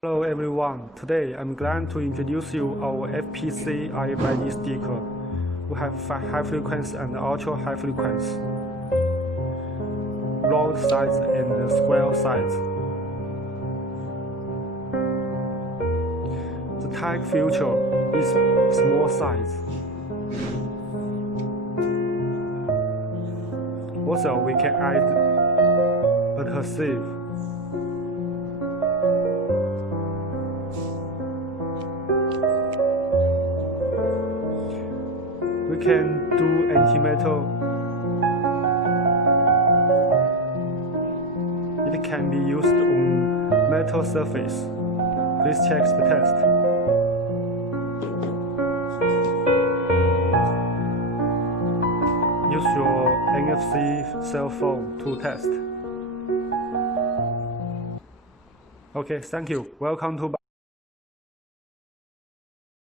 Hello everyone, today I'm glad to introduce you our FPCB sticker. We have high frequency and ultra high frequency, round size and square size. The tag feature is small size. Also, we can add adhesive. We can do anti-metal. It can be used on metal surface. Please check the test. Use your NFC cell phone to test. Okay, thank you. Welcome to